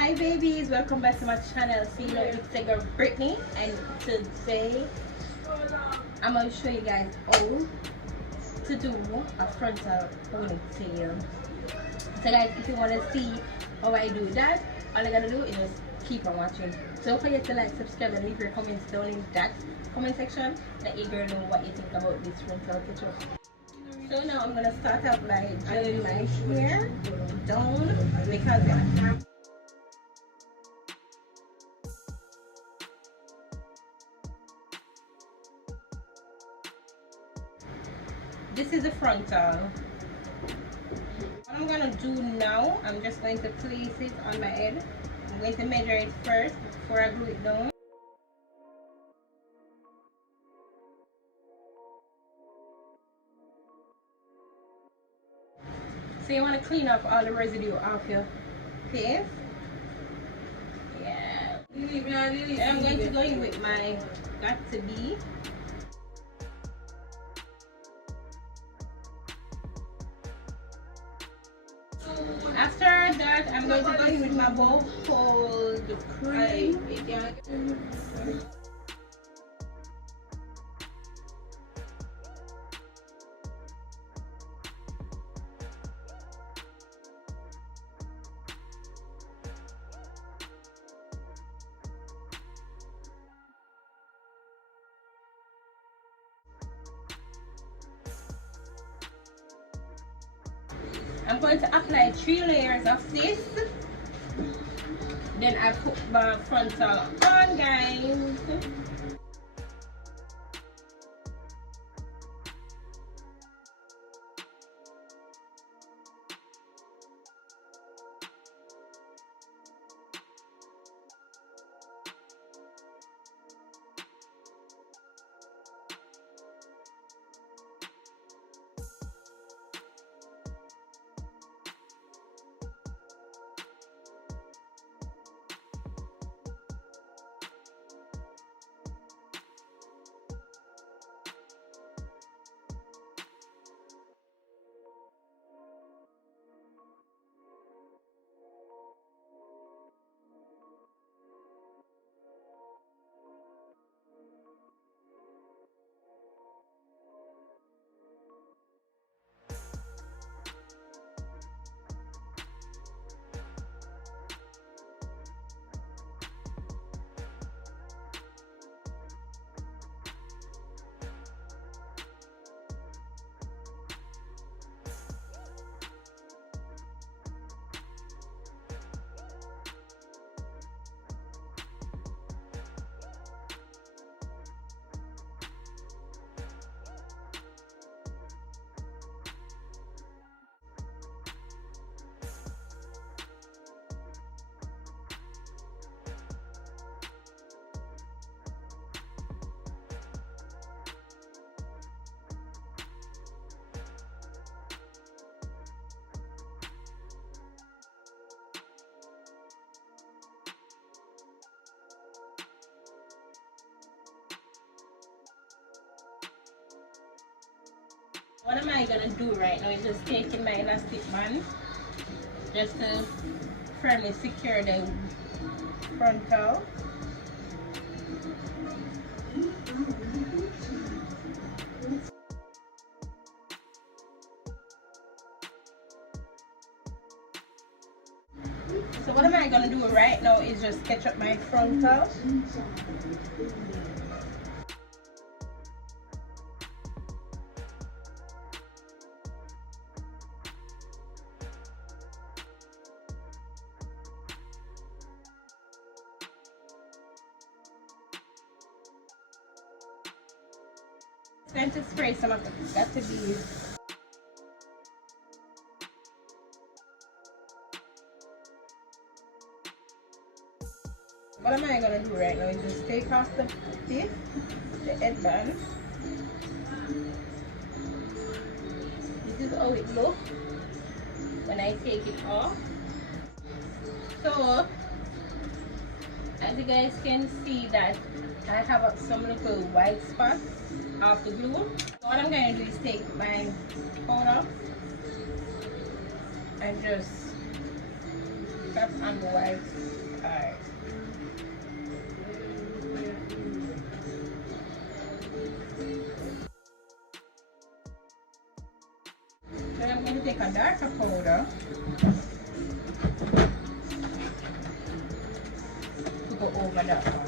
Hi babies, welcome back to my channel. So you know it's your girl Brittany, and today I'm gonna show you guys how to do a frontal ponytail. So guys, if you want to see how I do that, all I gotta do is just keep on watching. So don't forget to like, subscribe, and leave your comments down in that comment section. Let your girl know what you think about this frontal picture. So now I'm gonna start off by doing my hair down because this is the frontal. What I'm gonna do now, I'm just going to place it on my head. I'm going to measure it first before I glue it down. So you want to clean up all the residue off your face. Yeah. I'm going to go in with my got2b. After that, I'm going to go in with my bowl, hold the cream. I'm going to apply 3 layers of this. Then I put my frontal on, guys. What am I gonna do right now is just taking my elastic band just to firmly secure the frontal. So what am I gonna do right now is just sketch up my frontal. I'm going to spray some of the got2b. What am I going to do right now is just take off the headband. This is how it looks when I take it off. So as you guys can see that I have some little white spots of the glue. So what I'm going to do is take my powder and just Tap on the white part. Then I'm going to take a darker powder to go over that one.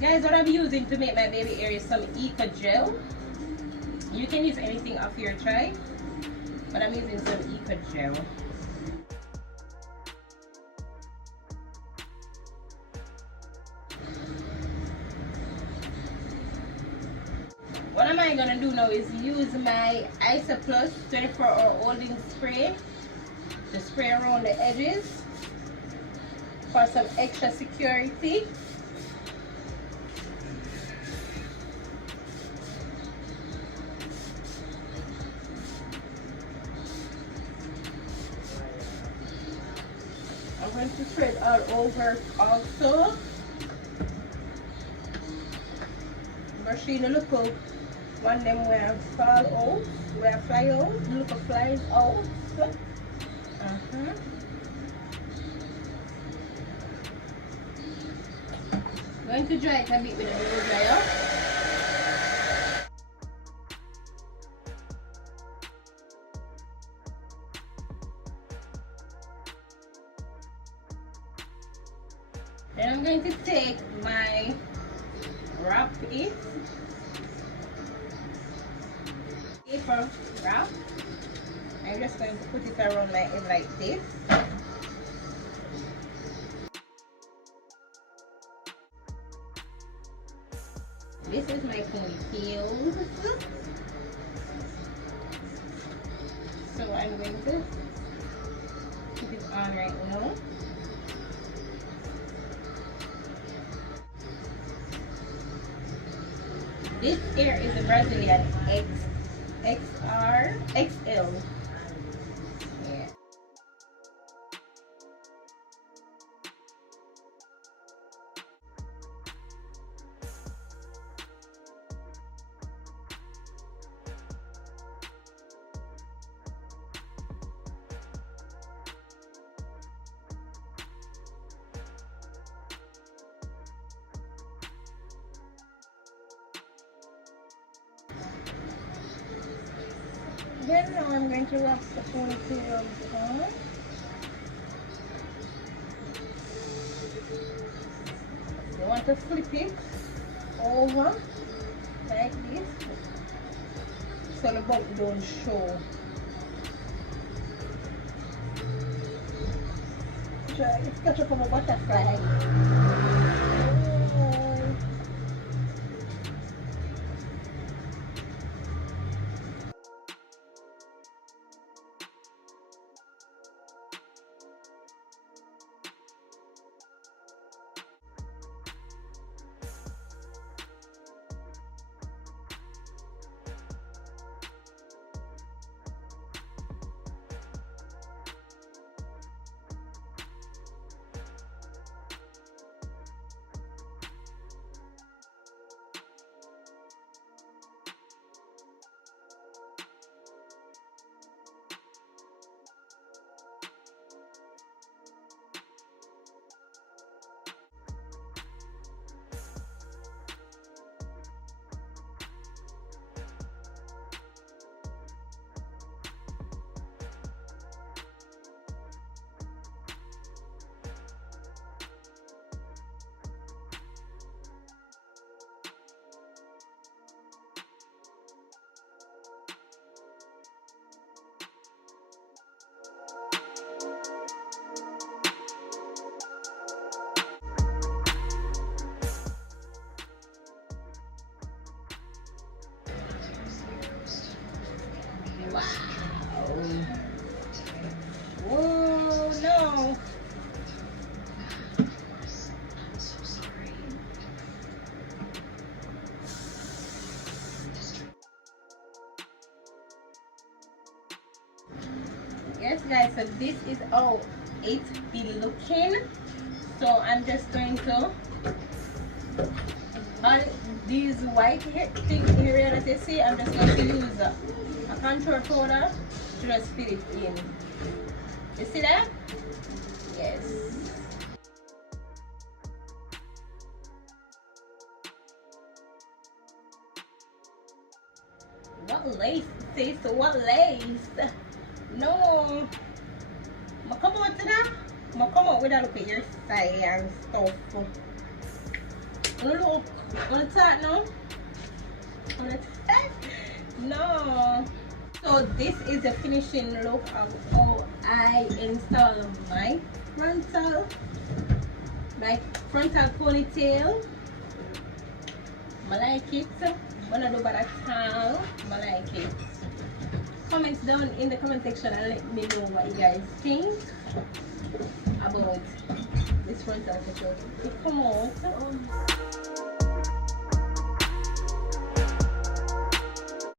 Guys, what I'm using to make my baby hair is some Eco Gel. You can use anything off your choice, but I'm using some Eco Gel. What am I gonna do now is use my Iso Plus 24-hour holding spray to spray around the edges for some extra security. I'm going to spread all over also. Brushing the little one them where fall out, where fly out, the little flies out. Going to dry it a bit with a blow dryer. Then I'm going to take my wrap it paper wrap. I'm just going to put it around my head like this. This is my ponytails. So I'm going to put it on right now. This hair is a Brazilian XL. Yeah. Then now I'm going to wrap the ponytails on. You want to flip it over like this so the bump don't show. Try to catch up on a butterfly. Yes guys, so this is how it be looking. So I'm just going to on these white thing area that you see, I'm just going to use a contour powder to just fill it in. You see that? Yes. What lace, sis? What lace? No. I come out to that. I come out with a look at your style and stuff. Look, on the top now. On the top. No. So this is the finishing look of how I install my frontal ponytail. I like it. When I do bad at all, I like it. Comment down in the comment section and let me know what you guys think about this frontal picture. Come on.